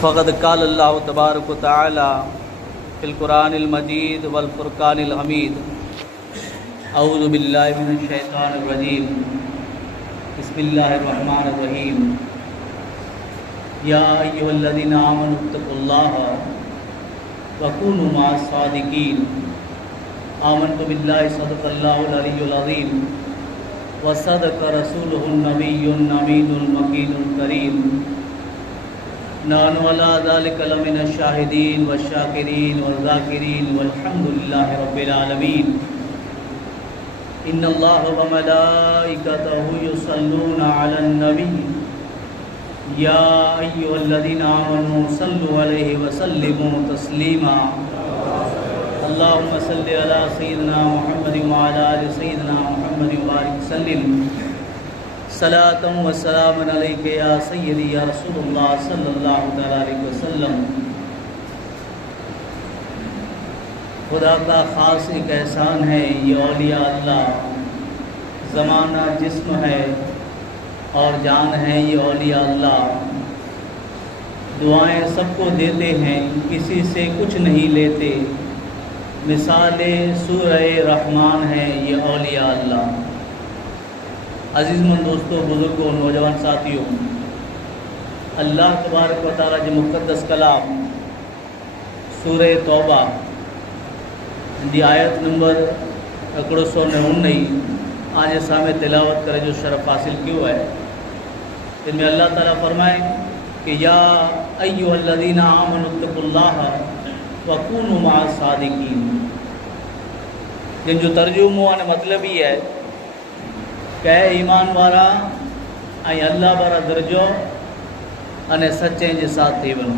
فقد قال اللہ تبارک وتعالی فی القرآن المجید والفرقان الحمید اعوذ باللہ من الشیطان الرجیم بسم اللہ الرحمن الرحیم یا ایھا الذین آمنوا اتقوا اللہ وکونوا مع الصادقین آمنت باللہ صدق اللہ العلی العظیم وصدق رسولہ النبی الامین المکین الکریم نحن علی ذلک لمن الشاہدین والشاکرین والذاکرین والحمد للہ رب العالمین ان اللہ وملائکتہ یصلون علی النبی یا ایھا الذین آمنوا صلوا علیہ وسلموا تسلیما اللہم صل علی سیدنا محمد وعلی آل سیدنا محمد وبارک وسلم صلاۃ و سلام علیک یا سیدی یا رسول اللہ صلی اللہ علیہ وسلم۔ خدا کا خاص ایک احسان ہے، یہ اولیاء اللہ زمانہ جسم ہے اور جان ہے، یہ اولیاء اللہ دعائیں سب کو دیتے ہیں، کسی سے کچھ نہیں لیتے، مثال سورہ رحمان ہے یہ اولیاء اللہ۔ عزیز مند دوستو، بزرگوں، نوجوان ساتھیوں، اللہ تبارک و تعالیٰ جو مقدس کلام سورہ توبہ دی آیت نمبر 119 آج سامنے تلاوت کرے جو شرف حاصل کیوں ہے، ان میں اللہ تعالیٰ فرمائے کہ یا ایھا الذین آمنوا اتقوا اللہ وکونوا مع الصادقین، جن جو ترجمہ نے مطلب ہی ہے کہ اے ایمان وارا ऐं अल्लाह वारा दर्जो अने सच्चे जे साथ थी वञो।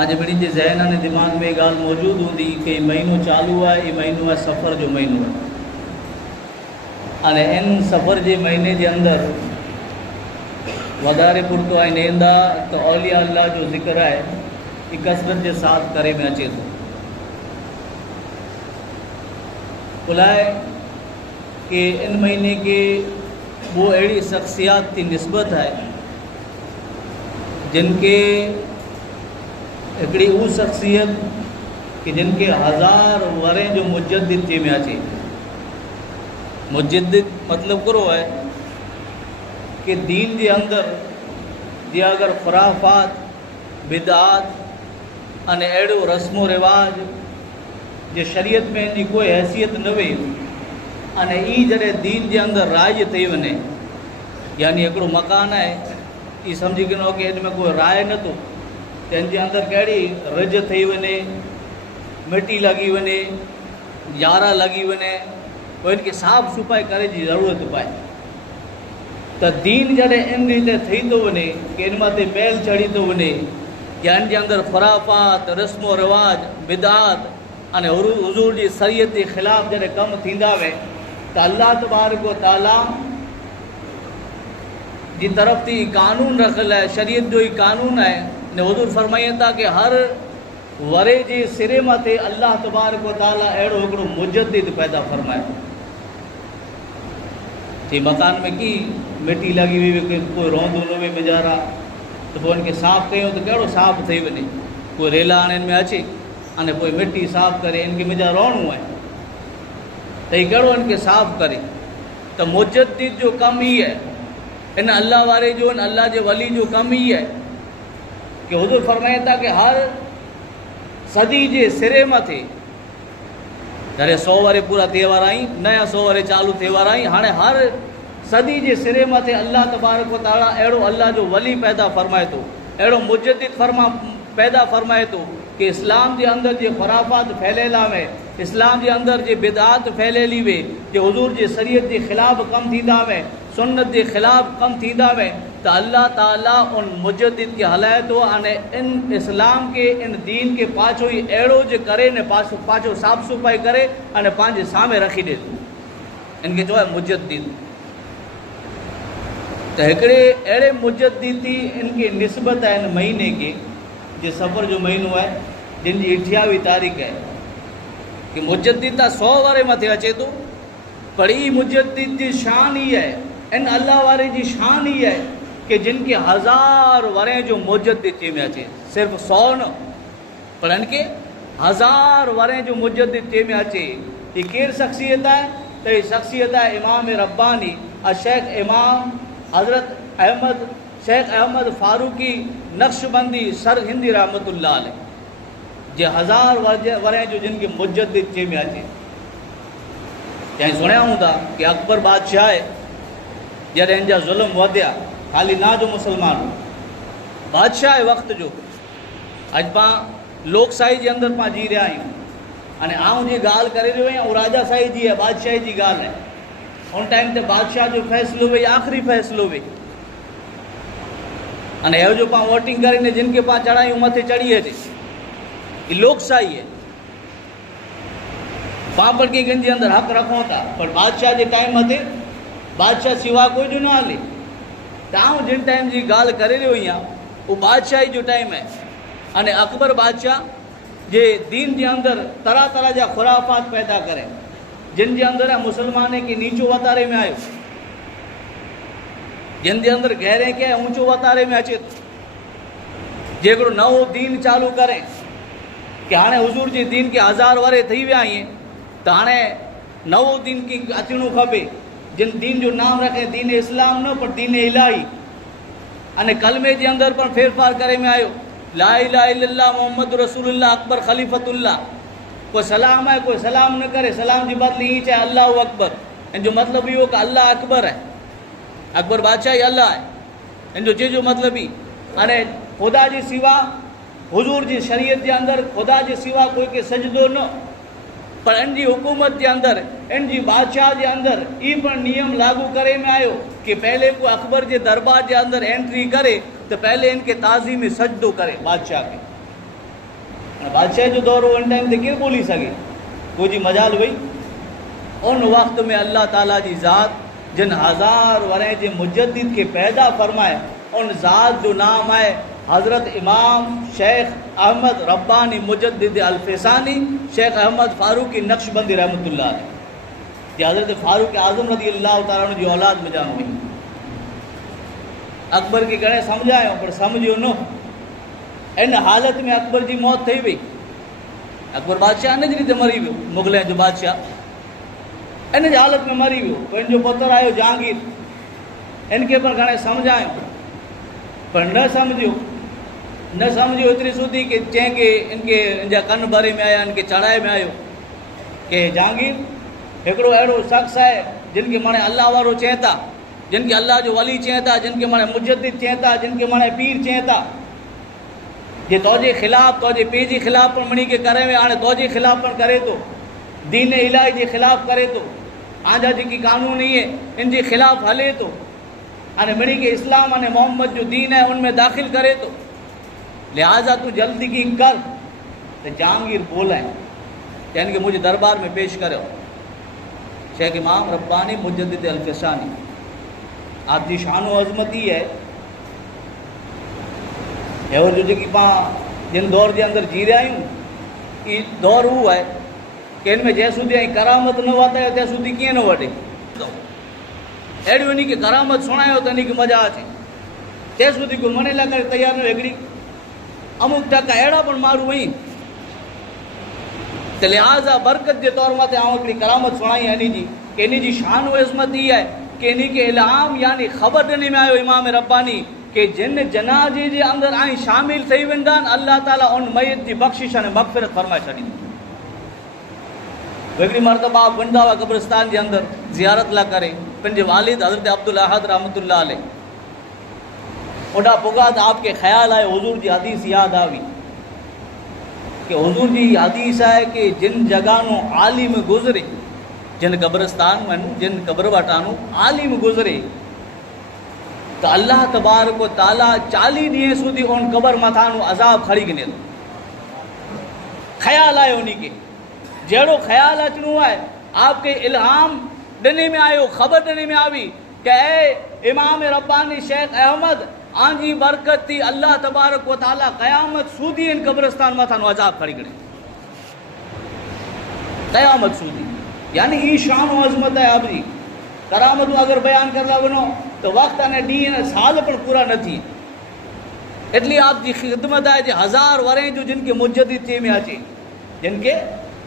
आज ॿिन्हिनि जे ज़हन ने दिमाग़ में ॻाल्हि मौजूदु हूंदी कि महीनो चालू आहे, ये महीनो आहे सफ़र जो महीनो आहे, अने इन सफ़र जे महीने जे अंदर वधारे पुरतो ऐं नेंदा तो औलिया अल्लाह जो ज़िक्र है कि कसरत जे साथ करे में अचे थो। बुलाए کہ ان مہینے کے وہ ایڑی شخصیات کی نسبت ہے جن کے ایکڑی وہ شخصیت کہ جن کے 1000 ورے جو مجدد تھی میں اچے۔ مجدد مطلب کرو ہے کہ دین دے اندر جی اگر خرافات بدعات ان ایڑو رسم و رواج جو شریعت میں ان کی کوئی حیثیت نہ ہوئی अने ई जॾहिं दीन जे अंदरि राज थी वञे, यानी हिकिड़ो मकान आहे, ई सम्झी गिनो कि हिन में कोई राय नथो, जंहिंजे अंदरि कहिड़ी रिज थी वञे, मिटी लॻी वञे, यारा लॻी वञे, पोइ हिनखे साफ़ सफ़ाई करे जी ज़रूरत पए। त दीन जॾहिं इन रीते थी थो वञे कि इन मथे बैल चढ़ी थो वञे, या इन जे अंदरि ख़ुराफ़ात, रस्म व रिवाज, बिदात अने हुज़ूर जी शरीयत जे ख़िलाफ़ जॾहिं कमु थींदा वे तो अल्लाह तबारक व ताला जी तरफ थी कानून रखल है, शरीयत जो ही कानून है। ने हुज़ूर फरमाइनि था कि हर वरे जे सिरे मथे अल्लाह तबारक व ताला अहिड़ो हिकिड़ो मुजद्दिद पैदा फरमाए। जे मकान में की मिटी लगी हुई, कोई रोंदो न वे वेचारा, तो पोइ इनखे साफ़ कयूं तो कहिड़ो साफ़ थी वञे। कोई रेला हाणे इन में अचे अने पोइ मिटी साफ़ करे इनखे मुंहिंजा रोणू आहे तो ये कहिड़ो इनके साफ़ करे। तो मुजद्दिद जो कम ही है, इन अल्लाह वारे जो, इन अल्लाह जे वली जो कम ही है कि हुज़ूर फरमाइनि था कि हर सदी जे सिरे मथे जॾहिं 100 वरे पूरा थिए वारा आहिनि, नया 100 वरे चालू थिए वारा आहिनि, हाणे हर सदी जे सिरे मथे अल्लाह तबारक व ताला अहिड़ो अल्लाह जो वली पैदा फरमाए थो, अहिड़ो मुजद्दिद पैदा फरमाए थो कि इस्लाम जे अंदर जे ख़ुराफ़ात फैलियलु में, इस्लाम जे अंदर जे बिदात फैलियली वे, जो हुज़ूर जे शरीयत जे ख़िलाफ़ कम थींदा में, सुन्नत जे ख़िलाफ़ कम थींदा में, तो अल्लाह ताला उन मुजद्दिद के हलाए थो अने इन इस्लाम के, इन दीन के पाछो ही अहिड़ो जे करे ने पाछो साफ़ सफ़ाई करे अने पंहिंजे साम्हूं रखी ॾे थो। इनखे चओ आहे मुजद्दिद। तो हिकिड़े अहिड़े मुजद्दिद जी इनकी निस्बत है इन महीने के, जे सफ़र जो महीनो है, जिन जी 28 तारीख़ है कि मुजद्दिद 100 वारे मथे अचे थो, पर ई मुजद्दिद जी शान ही है, इन अल्लाह वारे जी शान ही है کہ جن کے 1000 وریں جو مجدد چے میں اچے، صرف 100 نہ پر ان کے 1000 وریں جو مجدد چے میں اچے. یہ کیر شخصیت ہے؟ تو یہ شخصیت ہے امام ربانی الشیخ امام حضرت احمد شیخ احمد فاروقی نقش بندی سر ہندی رحمت اللہ علیہ. جو 1000 وریں جو جن کے مجدد چے میں اچے. کہیں سنیا ہوں تھا کہ اکبر بادشاہ ہے جب ان جا ظلم ودیا خالی نہ جو مسلمان بادشاہ وقت جو اج پا لوک سائی جے اندر پا جی رہا ہوں અને આવું જે ગાલ કરી રહ્યો અહીંયા રાજા સાહેબજી है बादशाही जी गाल है. उन टाइम ते बादशाह जो फैसलो हुए आखिरी फैसलो हुए અને એ જો પા વોટિંગ કરીને जिनके पा चढ़ाई मथे चढ़ी है ये लोकशाही है. पापड़ की गंजी अंदर हक रखो था पर बादशाह जे टाइम मथे बादशाह सिवा कोई जो ना हले. ताऊं जिन टाइम जी गाल करे रहियो અહીંયા वो बादशाही जो टाइम है. અને अकबर बादशाह जे दीन जे अंदर तरह तरह जा खुराफात पैदा करे जिन जे अंदर मुसलमाने के नीचो वतारे में आयो जिन जे अंदर गहरे के ऊंचो वतारे में अचे जेकड़ो नवो दीन चालू करे कि हाणे हुजूर जी दीन के 1000 वरे थी विया आहिनि तो हाणे नवो दीन की अचणो खपे. जिन दीन जो नाम रखे दीन इस्लाम न पर दीन इलाही. अने कलमे जे अंदर पर फेरफार करे में आयो ला इलाहा इल्लल्लाह मोहम्मद रसूलुल्लाह अकबर खलीफतुल्लाह. कोई सलाम है कोई सलाम न करे सलाम जी बदली ही चाहे अल्लाह अकबर. इन जो मतलब ही हो कि अल्लाह अकबर है अकबर बादशाह ही अल्लाह है. इन जो जो मतलब ही अने खुदा जी सिवा हुजूर जी शरीयत के अंदर खुदा जी सिवा कोई के सजदो न पर इन जी हुकूमत के अंदर इन जी बादशाह के अंदर ई पर नियम लागू करे में आयो कि पहले को अकबर के दरबार के अंदर एंट्री करे तो पहले इनके ताज़ी में सजदो करे बादशाह के. बादशाह जो दौर हो उन टाइम ते केर बोली सके कोई जी मजाल हुई. उन वक्त में अल्लाह ताला जी ज़ात जिन 1000 वरें जे मुजद्दिद के पैदा फरमाए उन ज़ात जो नाम है हज़रत इमाम शेख अहमद रब्बानी मुजद्दिद अल-फैसानी शेख अहमद फारूकी नक्शबंदी रहमतुल्लाह अलैह. ये हज़रत फारूक आज़म रज़ी अल्लाह तआला अन्हु जी औलाद में जान हुई. अकबर के घणे समझायो पर समझो न. इन हालत में अकबर जी मौत थी वही. अकबर बादशाह इन जी रीते मरी वियो मुगलनि जो बादशाह इन जी हालत में मरी वियो. तो इन जो पुत्र आयो जहांगीर इनके पर घणे समझायो पर न समझो एतिरी सुधी कि चें के इनके इनजा कन भरे में आया इनके चढ़ाए में आयो कि जहांगीर हिकिड़ो अहिड़ो शख़्स आहे जिनके माने अल्लाह वारो चएं था जिनके अल्लाह जो वली चएं था जिनके माने मुजद्दिद चएं था जिनके माने पीर चएं था जे तोजे खिलाफ़ तोजे पीर जे खिलाफ़ पण मणी के करे में हाणे तोजे खिलाफ़ पण करे तो दीन इलाही जे खिलाफ़ करे तो आजा जेकी कानून ही है इन जे खिलाफ़ हले तो अने मणी के इस्लाम अने मोहम्मद जो दीन है उनमें दाखिल करे तो लिहाजा तू जल्दी की कर. तो जहांगीर बोलाए यानी कि मुझे दरबार में पेश करो शेख इमाम रब्बानी मुजद्दिद अल-फैसानी. आपकी शान व अजमत ही है और जो जेकी पा जिन दौर के अंदर जी रहा आहियूं ये दौर वो है कि इनमें जै सुधी करामत न वतायो त्या सुधी कीअं न वठे. अहिड़ी वञी के करामत सुणायो त इनखे मज़ा अचे ते सुधी कोई मने लाइ करे तयार न. हिकिड़ी अमुक टका अहिड़ा पण माण्हू आहिनि त लिहाज़ा बरकत के तौर मथे आउं हिकिड़ी करामत सुणाई है इन जी कि इन जी शान व इज़मत ई आहे कि इन खे इल्हाम यानी ख़बर ॾिनी में आयो इमाम रब्बानी कि जिन जनाज़े जे अंदर आई शामिल थी वेंदा आहिनि अल्लाह ताला उन मयत जी बख़्शिश अने मग़फ़िरत फरमाए छॾींदो. हिकिड़ी मरतबा आप वञंदा हुआ क़ब्रिस्तान जे अंदर ज़ियारत लाइ करे पंहिंजे वालिद हज़रत अब्दुल अहद रहमतुल्लाह अलैह. ओॾा पुॻा त आपके ख़्याल आयो हुजूर जी हदीस यादि आवी कि हुजूर जी हदीस आहे कि जिन जॻहानो आलिम गुज़रे जिन क़ब्रिस्तान में जिन क़ब्र वटानो आलिम गुज़रे तो अल्लाह तबारक व ताला 40 ॾींहं सुधी उन क़ब्र मथानो अज़ाब खड़ी गिने थो. ख़्याल आयो उन खे जहिड़ो ख़्याल अचणो आहे आपके इल्हाम ॾिने में आयो ख़बर ॾिने में आवी कि ऐं इमाम रब्बानी शेख अहमद आंजी बरकत थी अल्लाह तबारक व ताला क़यामत सूदी इन क़ब्रिस्तान मथानो अज़ाब खड़ी गिने क़यामत सूदी. यानी ई शान व अज़मत है आपजी. करामतूं अगर बयान करला वञो تو وقت અને ડી અને સાલ પણ પૂરા નથી. એટલી આપજી ખિદમત आहे જે 1000 વરે જો જિનકે મુજદ્દિદ ચેમ્યા છે, જિનકે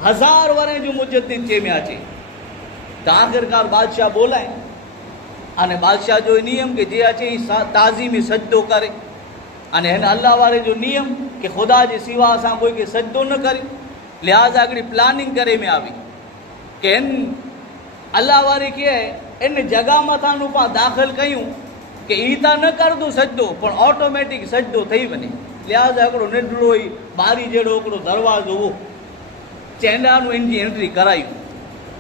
1000 વરે જો મુજદ્દિદ ચેમ્યા છે. તો આખિરકાર બાદશાહ બોલાય અને બાદશાહ જો નિયમ કે જે છે તાઝીમી સજદો કરે અને એને અલ્લાહ વારે જો નિયમ કે ખુદા જે સિવા અસાं કોઈ કે સજદો ન કરી. લિહાઝા આગળ પ્લાનિંગ કરે में આવી કે એન અલ્લાહ વારે કે એને જગા મથાનું પા દાખલ કયું કે ઈતા ન કરદું સજદો પણ ઓટોમેટિક સજદો થઈ વને. લિહાઝા हिकिड़ो नंढड़ो ई बारी जहिड़ो हिकिड़ो दरवाज़ो हो चेंडाનું એની એન્ટ્રી કરાયું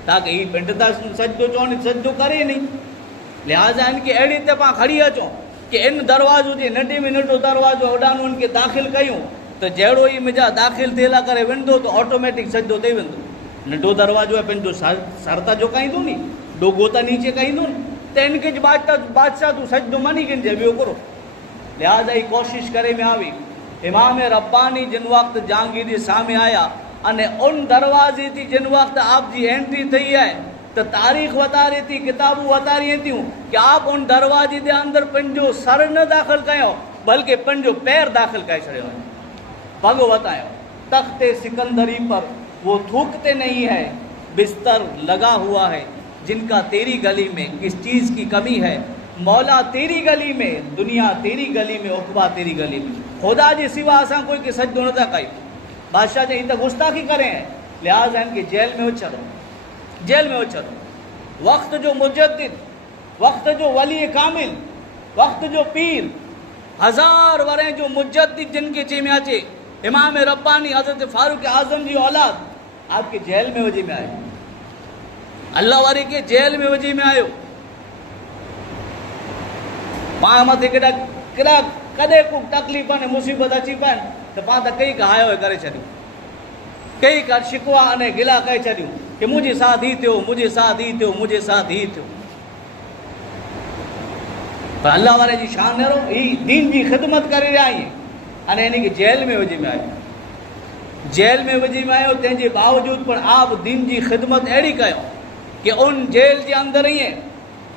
ताकि ही पिंड था सजदो चवनि सजदो करे नहीं. लिहाज़ा इनके अहिड़ी हिते पाण खड़ी अचो कि इन दरवाज़ो जे नंढे में नंढो दरवाज़ो ओॾानो इनके दाख़िल कयूं त जहिड़ो ई मुंहिंजा दाख़िल थियला करे वेंदो त ऑटोमेटिक सजदो थी वेंदो. नंढो दरवाज़ो आहे पंहिंजो सर त झुकाईंदो नी, डोगो त नीचे कईंदो नी, त इनके बादशाह तूं सजदो मनी किन जे ॿियो करो. लिहाज़ा ही कोशिश करे में આવી. इमाम रब्बानी जिन वक़्त जहांगीर जे साम्हूं आया અને उन दरवाज़े थी जिन वक़्त आप जी एंट्री थी है तो तारीख़ वतारे थी, किताबूं वतारी थियूं कि आप उन दरवाजे के अंदर पंहिंजो सर न दाख़िल कयो बल्कि पंहिंजो पैर दाख़िल करे छॾियो, पग वतायो. तख्ते सिकंदरी पर वो थूकते नहीं है, बिस्तर लगा हुआ है जिनका तेरी गली में किस चीज़ की कमी है. मौला तेरी गली में, दुनिया तेरी गली में, उक़बा तेरी गली में. खुदा जे सिवा असां कोई के सजदो नथा कयूं. बादशाह ने तो गुस्ताखी करे हैं. लिहाजा इनके जेल में उछलो, जेल में उछलो. वक्त जो मुजद्दिद, वक्त जो वली कामिल, वक्त जो पीर, 1000 वरे जो मुजद्दिद जिनके चेम्या चे इमाम रब्बानी हज़रत फारूक आज़म जी औलाद आपके जेल में वजी में आयो. अल्लाह वारी के जेल में वजी में आयो. पाण मथे केॾा केॾा कॾहिं को तकलीफ़ ने मुसीबत अची पए तो पाण त कई हायो करे छॾियूं, कई कर शिकवा अने गिला करे छॾियूं कि मुंहिंजे साथ ही थियो, मुंहिंजे साथ ही थियो, मुंहिंजे साथ ही थियो. पर अल्लाह वारे जी शान अहिड़ो ही दीन जी ख़िदमत करे रहिया आहियूं अने इन खे जेल में विझी में आयो. जेल में विझी में आयो तंहिंजे बावजूद पण आप दीन जी ख़िदमत अहिड़ी कयो कि उन जेल जे अंदर ईअं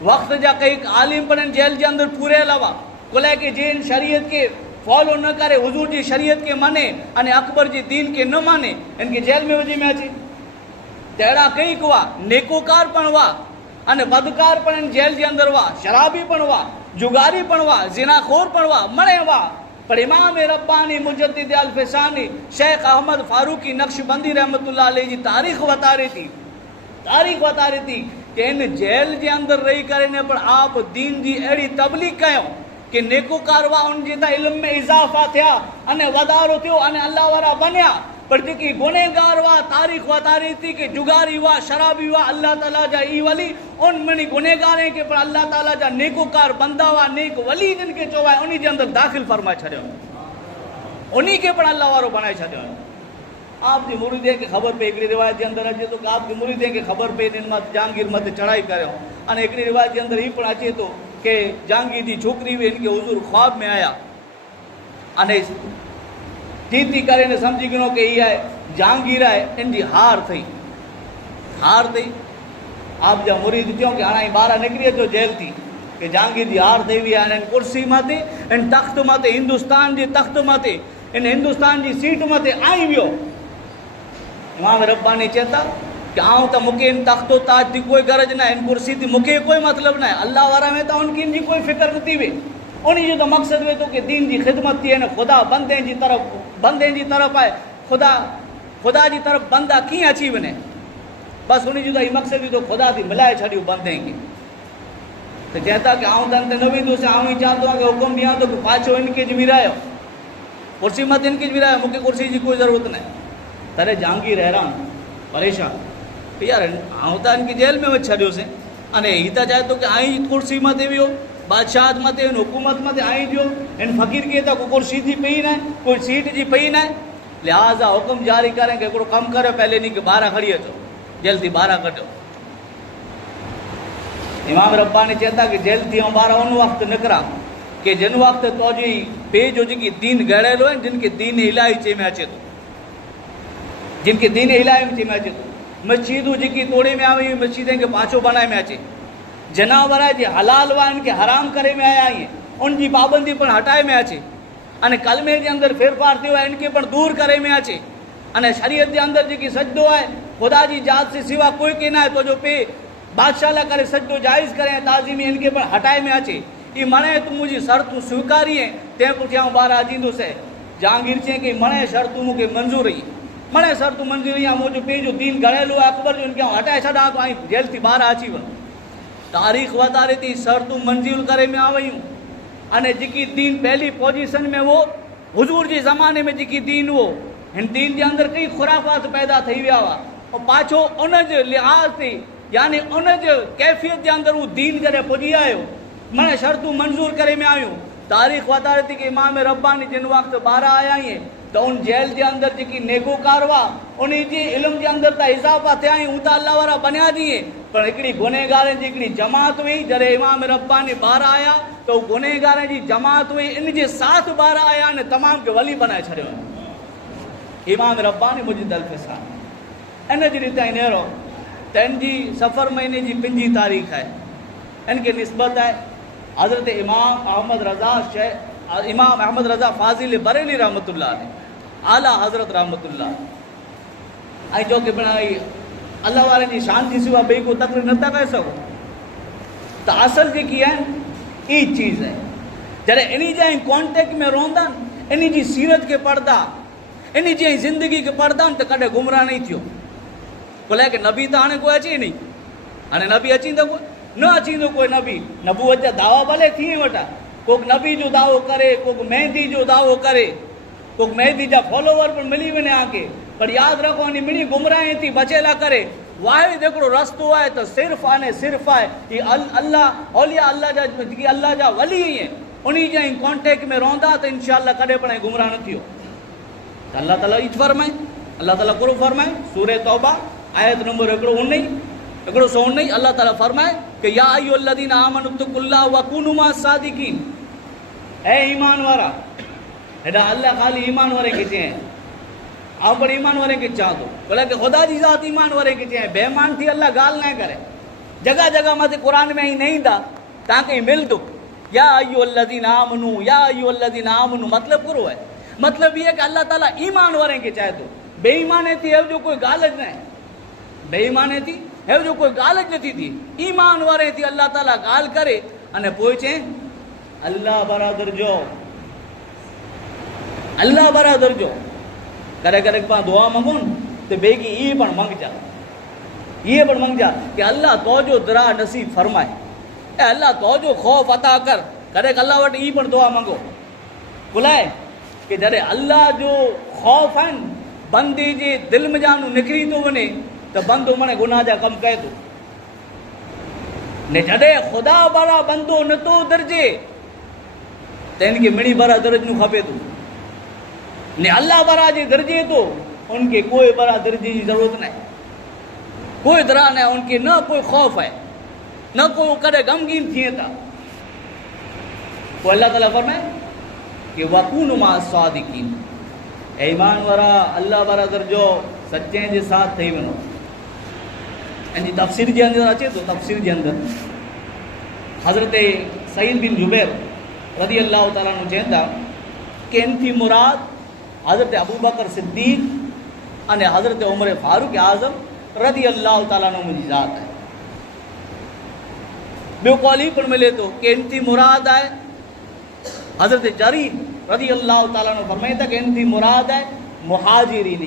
वक़्त जा कई आलिम पण जेल जे अंदर पूरियल हुआ कुल के जिन शरीयत के फॉलो न करे, हुजूर जी शरीयत के माने अने अकबर जी दीन के न माने, इनके जेल में विझी में अचे. त अहिड़ा कई हुआ, नेकोकार पण हुआ अने बदकार पण जेल जे अंदर हुआ, शराबी पण हुआ, जुगारी पण हुआ, ज़िनाखोर पण हुआ, मणे हुआ. पर इमाम रब्बानी मुजद्दिद अल-फ़सानी शेख अहमद फारूकी नक्शबंदी रहमतुल्लाह अलैह जी तारीख़ वतारे थी, तारीख़ वतारे थी कि इन जेल जे अंदर रही करे ने पण आप दीन जी अहिड़ी तबलीग कयो कि नेकोकार हुआ उन जे त इल्म में इज़ाफ़ा थिया अने वधारो थियो अने अल्लाह वारा बनिया. पर जेकी गुनहगार हुआ तारीख़ वतारी थी कि जुगारी हुआ, शराबी हुआ, अल्लाह ताला जा ई वली उन मनी गुनहगार के पर अल्लाह ताला जा नेकोकार बंदा हुआ, नेक वली जिनके चो आहे उन्हीं जे अंदर दाख़िल फरमाए छॾियो, उन्हीं के पण अल्लाह वारो बणाए छॾियो. आपकी मुरीदे के खबर पे हिकिड़ी रिवायत जे अंदर अचे तो कि आपकी मुरीदे के खबर पे इन मत जहांगीर मत चढ़ाई करियो. अने हिकिड़ी रिवायत जे अंदर ही पण अचे तो कि जहांगीर जी छोकिरी हुई इनके हुजूर ख्वाब में आया अने थी करे ने समझी गिनो कि इहा जहांगीर आहे, इनजी हार थी, हार थी. आप जा मुरीद थियो कि हाणे ॿाहिरां निकिरी अचो जेल थी कि जहांगीर जी हार थी हुई आहे. इन कुर्सी मथे, इन तख़्त मथे, हिंदुस्तान जे तख़्त मथे, इन हिंदुस्तान जी सीट मथे आई वियो. इमाम रब्बानी चवंदा कि आऊं त मूंखे इन तख़्तो ताज जी कोई गरज न आहे, इन कुर्सी थी मूंखे कोई मतिलबु न आहे. अल्लाह वारा में त उनकी जी कोई फ़िक्र न थी वे. उन जो तो मक़सद वे तो कि दीन जी ख़िदमत थी न खुदा बंदे जी तरफ़ आहे. खुदा जी तरफ़ बंदा कीअं अची वञे, बसि उन जो त ई मक़सद तो खुदा थी मिलाए छॾियूं बंदे खे. त चवनि था कि आऊं त न वेंदुसि, आऊं ई चवंदो आहियां कि हुकुम ॾियां थो कि पाछो इनके ज विरायो, कुर्सी मथे इनके ज विरायो, मूंखे कुर्सी जी कोई ज़रूरत न आहे. तॾहिं जहांगीर हैरान परेशान यार आऊं त इनके जेल में विझी छॾियोसीं अने हीअ त चाहे थो कि आई कुर्सी मथे वियो, बादशाह मथे, इन हुकूमत मथे आई जो, इन फ़क़ीर खे त कोई कुर्सी थी पई न आहे, कोई सीट जी पई न आहे. लिहाज़ा हुकुम जारी करें कि हिकिड़ो कमु करियो, पहले इन खे ॿाहिरां खणी अचो, जेल थी ॿाहिरां कढियो. इमाम रब्बानी चवंदा कि जेल थी ऐं ॿाहिरां उन वक़्तु निकिरा कि जिन वक़्तु तुंहिंजी ॿिए जो जेकी दीन ॻड़ियल आहिनि, जिन खे दीन इलाही चए में अचे थो, जिन खे दीन इलाही चए में अचे थो. मस्जिदूं जेकी तोड़े में आई, मस्जिदनि खे पाछो बनाए में अचे. जनावर जे हलाल हुआ इनके हराम करे में आया आहिनि, उन जी पाबंदी पण हटाए में अचे, अने कलमे जे अंदरि फेरफार थियो आहे इनके पण दूर करे में अचे, अने शरीयत जे अंदरि जेकी सजदो आहे खुदा जी जात से सिवा कोई के न आहे, तो जो पे बादशाह लाइ करे सजदो जाइज़ करे ताज़ीमी इनके पण हटाए में अचे। ई मणे तूं मुंहिंजी शर्तूं स्वीकारीअ तंहिं पुठियां ॿारु अचींदुसि। जहांगीर चई कि मणे शर्तूं मूंखे मंज़ूर हुई, मणे शर्तूं मंज़ूर आहे, मुंहिंजो पंहिंजो दीन घड़ियलु आहे, अकबर जो इनखे हटाए छॾां थो, ऐं जेल थी ॿाहिरि अची वञ। तारीख़ वधारे थी, शर्तूं मंज़ूर करे में आ वयूं, अने जेकी दीन पहली पोजीशन में वो हुजूर जे ज़माने में जेकी दीन हो, हिन दीन जे अंदरि कई खुराफात पैदा थी विया हुआ, ऐं पाछो उन जे लिहाज़ ते यानी उन जे कैफ़ियत जे अंदरि उहो दीन जॾहिं पुॼी आयो, मने शर्तूं मंज़ूर करे में आयूं। तारीख़ वधारे थी कि इमाम रब्बानी जिन वक़्तु ॿारु आया आहिनि त उन जेल जे अंदरि जेकी नेकोकार हुआ उन जे इल्म जे अंदरि त इज़ाफ़ा थिया आहिनि, हू त अल्लाह वारा बनिया जीअं, पर हिकिड़ी गुनहगारनि जी हिकिड़ी जमात हुई। जॾहिं इमाम रब्बानी ॿार आया त उहो गुनहगारनि जी जमात हुई, इन जे साथ ॿार आया आहिनि, तमामु खे वली बनाए छॾियो आहे इमाम रब्बानी मुजिदल फिसान। इन जी रीति नेरो त इन जी सफ़र महीने जी 5 तारीख़ आहे, इनखे निस्बत आहे हज़रत इमाम अहमद रज़ा फाज़िल बरेली रहमतुल्लाह अलैह, आला हज़रत रहमतुल्लाह। ऐं जो कि भई अल्लाह वारनि जी शान थी सिवा ॿई को तकरीर नथा करे सघो, त असल जेकी आहे ई चीज़ आहे। जॾहिं इन जा कॉन्टेक्ट में रहंदा इन जी सीरत खे पढ़ंदा, इन जी ज़िंदगी खे पढ़ंदा त कॾहिं गुमराह नहीं थियो। भले कि नबी त हाणे कोई अचे नहीं, हाणे नबी अचींदो कोई न अचींदो, कोई नबी नबूवत जा दावा भले थी वठा, कोई नबी जो दावो करे, कोई मेहदी जो दावो करे, कोई मेहदी जा फॉलोवर पण मिली वञे आके, पर यादि रखो इन मिणी गुमराही थी बचेला करे। वाहिद हिकिड़ो रस्तो आहे त सिर्फ़ आहे सिर्फ़ आहे ही अल्लाह औलिया अल्लाह जा जेकी अल्लाह जा वली आहिनि उन जा कॉन्टेक्ट में रहंदा त इंशाअल्लाह कॾहिं पण गुमराह न थियो। त अल्लाह ताला ई फरमाए, अल्लाह ताला कुरो फरमाए सूरह तौबा आयत नंबर 119 अल्लाह ताला फरमाए कि या अय्युहल्लज़ीना आमनु तक़ुल्लाह व कूनू मा सादिकीन। ऐ ईमान वारा, हेॾा अल्लाह ख़ाली ईमान वारे खे चए, ऐं पर ईमान वारे खे चवां थो भला कि ख़ुदा जी ज़ात ईमान वारे खे चए, बेईमान थी अल्लाह ॻाल्हि न करे। जगह जगह मथे क़ुरान में ई न ईंदा तव्हांखे मिलंदो या अय्युहल्लज़ीना आमनु, या अय्युहल्लज़ीना आमनु, मतिलबु कहिड़ो आहे? मतिलबु इहो आहे कि अल्लाह ताला ईमान वारे खे चए थो। बेईमाने थी हे जो कोई ॻाल्हि न आहे, बेईमाने थी हे जो कोई ॻाल्हि नथी थी, ईमान वारे थी अल्लाह ताला ॻाल्हि करे अने पोइ चए अल्लाह बरादर जो, अल्लाह बरादर जो। कॾहिं कॾहिं पाण दुआ मंगूं त बेगी इहे पण मंगजा, इहे पण मंगजा कि अल्लाह तोजो दरा नसीब फरमाए, ऐं अल्लाह तोजो ख़ौफ़ अता कर। कॾहिं अल्लाह वटि इहे पण दुआ मंगो बुलाए कि जॾहिं अल्लाह जो ख़ौफ़ आहिनि बंदे जे दिलि में जानो निकिरी थो वञे त बंदो मने गुनाह जा कम कहे थो, ने जॾहिं ख़ुदा बारा बंदो नथो दर्जे त इनखे मिणी बारा दर्जूं खपे थो, ने अल्लाह बारा जे दर्जे तो उनके कोई बड़ा दर्जे की जरूरत नहीं, कोई तरह न उनके न कोई खौफ है, न कोई कदे गमगीन थिए था। तो अल्लाह ताला फरमाए कि वकूनु मा सादिकीन, ईमान वारा अल्लाह वारा दर्जो सच्चे जे साथ थई वनो। इन तफसीर जे अंदर अचे तो तफसीर जे अंदर हज़रत सईद बिन जुबैर रज़ी अल्लाह ताला नु चवंदा कि इन थी मुराद हज़रत अबू बकर सिद्दीक़ अने हज़रत उमर फारूक आज़म रज़ी अल्लाह ताला नु मुंहिंजी ज़ात है। ॿियो कौली पण मिले थो कि इन थी मुराद आहे हज़रत जरीर रज़ी अल्लाह ताला नु फरमाए था कि इन थी मुराद आहे मुहाजिरीन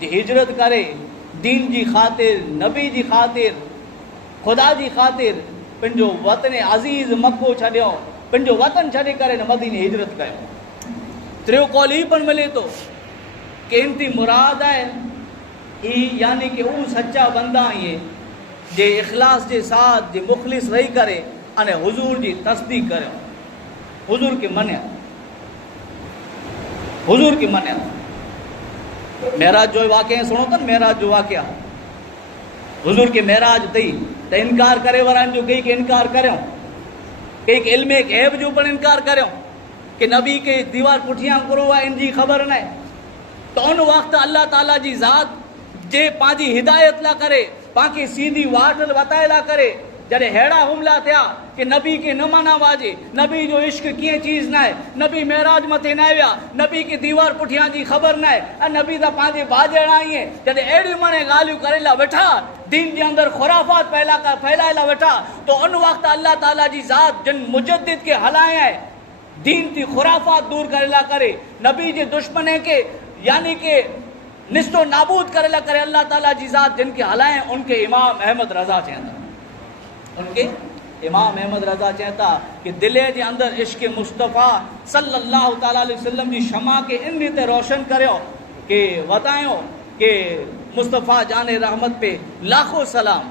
जे हिजरत करे दीन जी ख़ातिर, नबी जी ख़ातिर, खुदा जी ख़ातिर पंहिंजो वतन अज़ीज़ मक्को छॾियो, पंहिंजो वतन छॾे करे न मदीने हिजरत कयो। टियों कौल ही पण मिले थो कि इन थी मुराद आहे ई यानी कि उहो सच्चा बंदा आहिनि जे इख़लास जे साथ जे मुख़लिस रही करे अने हुज़ूर जी तस्दीक़ करियो, हुज़ूर खे मञिया, हुज़ूर खे मञिया। मेराज जो वाक़िया सुनो था, मेराज जो वाक़िया हुज़ूर के मेराज थी त इनकार करे वारनि जो कई के इनकार करियो, कई के इल्म गैब जो पण इनकार करियो कि नबी के दीवार पुठियां करो आहे इन जी ख़बर न आहे। तो उन वक़्तु अल्लाह ताला जी ज़ात जे पंहिंजी हिदायत ला करे, पांखे सीधी वाट बताए ला करे जॾहिं अहिड़ा हुमला थिया कि नबी खे न माना वाजे, नबी जो इश्क कीअं चीज़ न आहे, नबी मेराज मथे न विया, नबी खे दीवार पुठियां जी ख़बर न आहे, ऐं नबी त पंहिंजे बाजणा ईअं जॾहिं अहिड़ियूं माने ॻाल्हियूं करे ला वेठा, दीन जे अंदरि खुराफ़ात फैलाए ला वेठा, तो उन वक़्तु अल्लाह ताला जी ज़ात जिन मुजद्दिद खे हलाया आहे दीन जी खुराफ़ात दूर करे ला करे, नबी जे दुश्मन के यानी कि निस्तो नाबूद करे ला करे अल्लाह ताला जी ज़ात जिन खे हलाए उनके इमाम अहमद रज़ा चवनि था। उनके इमाम अहमद रज़ा चवनि था कि दिले जे अंदरि इश्क मुस्तफ़ा सल्लल्लाहु ताला अलैहि वसल्लम जी शमा के इन रीते रोशन करियो कि वधायो कि मुस्तफ़ा जान रहमत पे लाखों सलाम,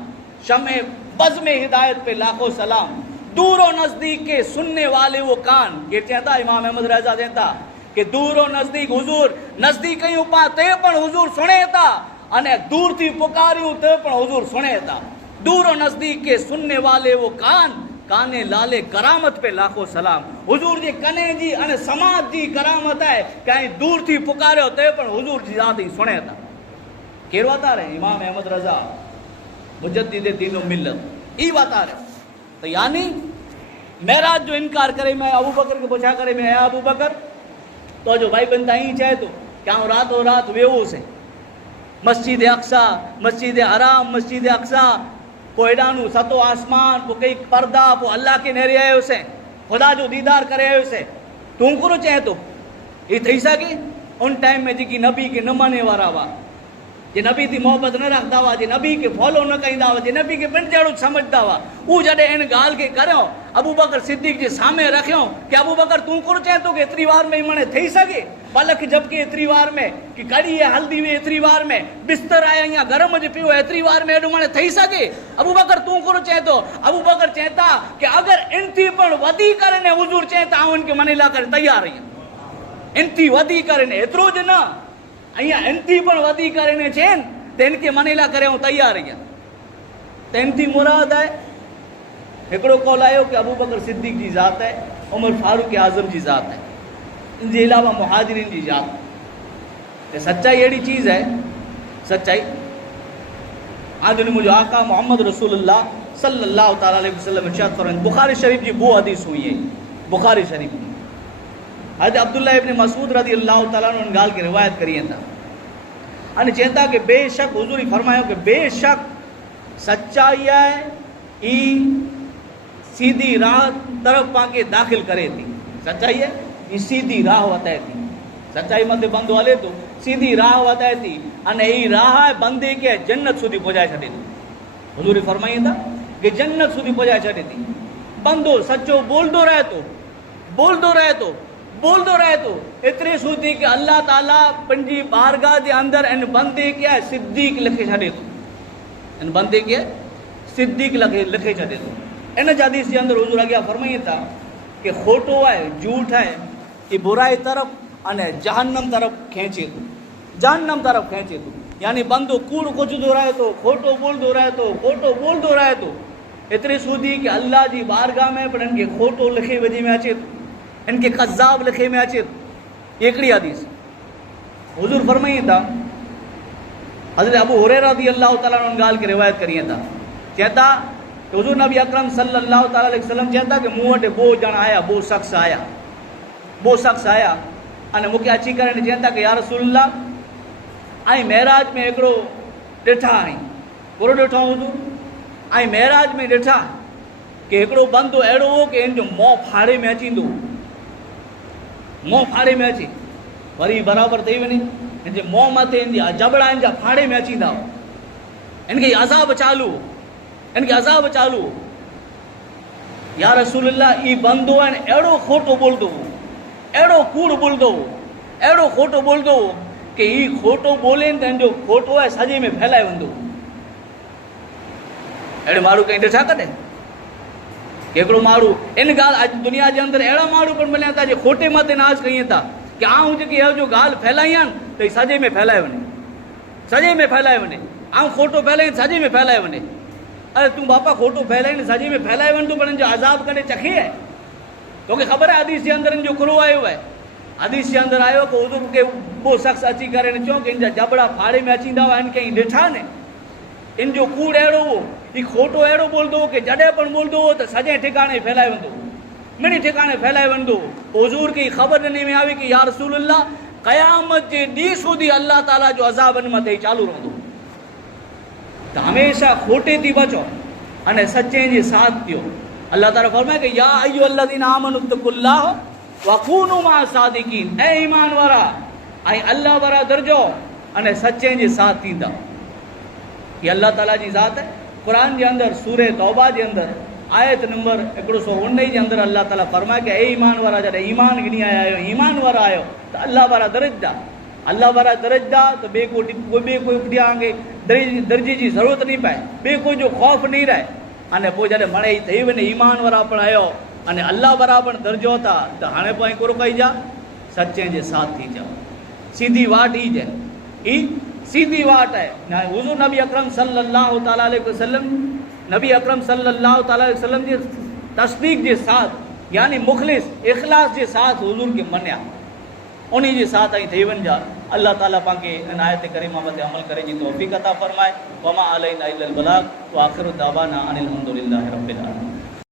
शमे बज़ में हिदायत पे लाखों सलाम, दूरो नज़दीक के सुनने वाले वो कान, ये चवंदा इमाम अहमद रज़ा चवंदा कि दूरो नज़दीक हुजूर नज़दीक कयूं पा ते पण हुजूर सुणे था, अने दूर थी पुकारियूं ते पण हुजूर सुणे था। दूरो नज़दीक के सुनने वाले वो कान, काने लाले करामत पे लाखों सलाम। हुजूर जे कने जी अने समाज जी करामत है, कहीं दूर थी पुकारियो ते पण हुजूर जी ज़ात ही सुणे था। केरु वता रहे इमाम अहमद रज़ा मुजद्दिद दीन मिल्लत ई वता रहे। तो यानी मेराज जो इनकार करे मैं अबू बकर के पुछा करे मैं अबू बकर तो जो भाई बंदा ही चाहे तो क्या रातों रात वेहो से मस्जिद अक्सा, मस्जिद हराम, मस्जिद अक्सा, पोइ हेॾां सतो आसमान, पोइ कई पर्दा, पोइ अल्लाह खे नेरे आयोसीं, ख़ुदा जो दीदार करे आयोसीं, तूं कोन चए थो हीअ थी सघे? उन टाइम में जेकी नबी खे न मञे वारा हुआ, जे नबी थी मोहबत न रखंदा हुआ, जे नबी खे फॉलो न कंदा हुआ, जे नबी खे पिण जहिड़ो समझदा हुआ, उहो जॾहिं इन ॻाल्हि खे करियो अबू बकर सिद्दीक़ जे साम्हूं रखियो कि अबू बकर तूं कोन चए थो कि एतिरी वार में मने थी सघे? पलक झपके एतिरी वार में, कि कड़ी है हल्दी हुई एतिरी वार में, बिस्तर आहे या गरम जो पियो एतिरी वार में एॾो मने थी सघे? अबू बकर तूं कोन चए थो? अबू बकर चए था कि अगरि इन थी पण वधी करे ने हुजूर चए था आऊं इनखे मने ला करे तयार आहियां, इन थी वधी करे ने एतिरो ज न अईं इन थी पण वधी करे ने चइनि त इनखे मने ला करे आऊं तयार आहियां। त इन थी मुराद आहे हिकिड़ो कौल आयो कि अबू बकर सिद्दीक़ जी ज़ात है, उमर फारूक आज़म जी ज़ात है, इन जे अलावा मुहाजिरीन जी ज़ात। सच्चाई अहिड़ी चीज़ है, सच्चाई आदि मुंहिंजो आका मोहम्मद रसूलुल्लाह सल्लल्लाहु ताला अलैहि वसल्लम इरशाद फरमाइनि, बुखारी शरीफ जी वो हदीस हुई है, बुखारी शरीफ में हज़रत अब्दुल्लाह इब्न मसूद रज़ी अल्लाह ताला उन ॻाल्हि खे रिवायत करी था अने चवनि था कि बेशक हुजूर फरमायो कि बेशक सच्चाई आहे ई सीधी राह तरफ़ पाके दाख़िल करे थी। सच्चाई है ई सीधी राह वताए थी, सच्चाई मथे बंदो हले तो सीधी राह वताए थी अने ई राह बंदे के जन्नत सुधी पहुंचाए छॾे थी। हुजूर फरमाईंदा कि जन्नत सुधी पहुंचाए छॾे थी। बंदो सच्चो बोलदो रहे तो, बोलदो रहे तो, बोलदो रहे तो एतिरे सूदी कि अल्लाह ताला पंहिंजी बारगाह जे अंदरि इन बंदे खे सिद्दीक़ लिखे छॾे थो, इन बंदे खे सिद्दीक़ लिखे छॾे थो। इन हदीस जे अंदरि हुजूर अॻियां फरमाइनि था कि खोटो आहे, झूठ आहे, कि बुराई तरफ़ अने जहन्नम तरफ़ खेचे थो, जहन्नम तरफ़ खेचे थो। यानी बंदो कूड़ कुझंदो रहे थो, खोटो बोलंदो रहे थो, खोटो बोलंदो रहे थो, एतिरे सूदी कि अल्लाह जी बारगाह में पण इनखे खोटो लिखे विझी में अचे थो, इनखे कज़ाब लिखे में अचे थो। हिकिड़ी हदीस हुजूर फरमाइनि था, हज़रत अबू हुरैरा रज़ी अल्लाह ताला उन ॻाल्हि खे रिवायत करिए था, चवनि था कि हुजूर नबी अकरम सल्लल्लाहु ताला अलैहि वसल्लम चवनि था कि मूं वटि बो ॼण आया, बो शख़्स आया, बो शख़्स आया अने मूंखे अची करे चवनि था कि या रसूलल्लाह ऐं महराज में हिकिड़ो ॾिठा आहीं, पूरो ॾिठो हुजूर, ऐं महराज में ॾिठा कि हिकिड़ो बंदो अहिड़ो हो कि इन जो मुंहुं फाड़े में अची ईंदो, मुंहुं फाड़े में अचे वरी बराबरि थी वञे, हिन जे मुंहुं मथे इन जा जबड़ा इन जा फाड़े में अची ईंदा, इनखे अज़ाब चालू, इनखे अज़ाब चालू। या रसूलल्लाह ई बंदो आहे अहिड़ो खोटो बोलंदो, अहिड़ो कूड़ बोलंदो, अहिड़ो खोटो बोलंदो कि ही खोटो बोले त इन जो खोटो आहे सॼे में फैलाए वेंदो। अहिड़े माण्हू कहीं ॾिठा कॾहिं? हिकिड़ो माण्हू इन ॻाल्हि अॼु दुनिया जे अंदरि अहिड़ा माण्हू पण मिलनि था जे खोटे मथे नाज़ कयूं था कि आऊं जेकी इहो जो ॻाल्हि फैलाई आहिनि त ही सॼे में फैलाए वञे, सॼे में फैलाए वञे, आऊं खोटो फैलाई सॼे में फैलाए वञे। अरे तूं बापा खोटो फैलाए सॼे में फैलाए वञ, तूं पर हिन जो अज़ाब कॾहिं चखे आहे? तोखे ख़बर आहे हदीस जे अंदरि हिन जो खुरो आयो आहे, हदीस जे अंदरि आयो कि हुजूर खे को शख़्स अची करे चयो कि इन जा जबड़ा फाड़े में अची ईंदा हुआ, हिन खे ॾिठा न, इन जो कूड़ अहिड़ो हो, ही खोटो अहिड़ो बोलंदो कि जॾहिं पण बोलंदो त सॼे ठिकाणे फैलाए वेंदो, मिणी ठिकाणे फैलाए वेंदो। हुज़ूर खे ख़बर ॾिनी में आई कि या रसूल अल्लाह, क़यामत जे ॾींहुं सूदी अल्लाह ताला जो अज़ाब इन मथे चालू रहंदो। त हमेशा खोटे थी बचो अने सचे जे साथ थियो। अल्लाह ताला फरमाए कि या अय्युहल्लज़ीना आमनू तक़ुल्लाह वकूनू मा सादिकीन, ऐ ईमान वारा ऐं अल्लाह वारा दर्जो अने सचे जे साथ थींदा। ये अल्लाह ताला जी ज़ात है। कुरान जे अंदर सूरह तौबा जे अंदर आयत नंबर 119 जे अंदर अल्लाह ताला फरमाए कि ए ईमान वारा, जॾहिं ईमान गिनी आया आहियो, ईमान वारा आहियो त अल्लाह वारा दर्जा, अल्लाह वारा दर्जा त ॿिए कोई ॾियांगे दर्जे जी ज़रूरत नहीं पाए, ॿिए कोई जो ख़ौफ़ नहीं रहे। अने पोइ जॾहिं मणे थी वञे ईमान वारा पण आहियो अने अल्लाह वारा पण दर्जो था, त हाणे पोइ कुरो कई जा, सचे जे साथ थी जाओ। सीधी वाट ही है, ई सीधी वाट है। हुज़ूर नबी अकरम सल्लल्लाहु ताला अलैहि वसल्लम, नबी अकरम सल्लल्लाहु ताला अलैहि वसल्लम जी तस्दीक जे साथ, यानी मुखलिस इखलास जे साथ हुज़ूर के मन्या, उन्हीं जे साथ आई थी वञ जा। अल्लाह ताला पाके इन आयत करीमा ते अमल करे जी तौफीक अता फरमाए। वमा अलैना इल्लल बलाग व आखिरु दावाना अनिल हम्दुलिल्लाहि रब्बिल आलमीन।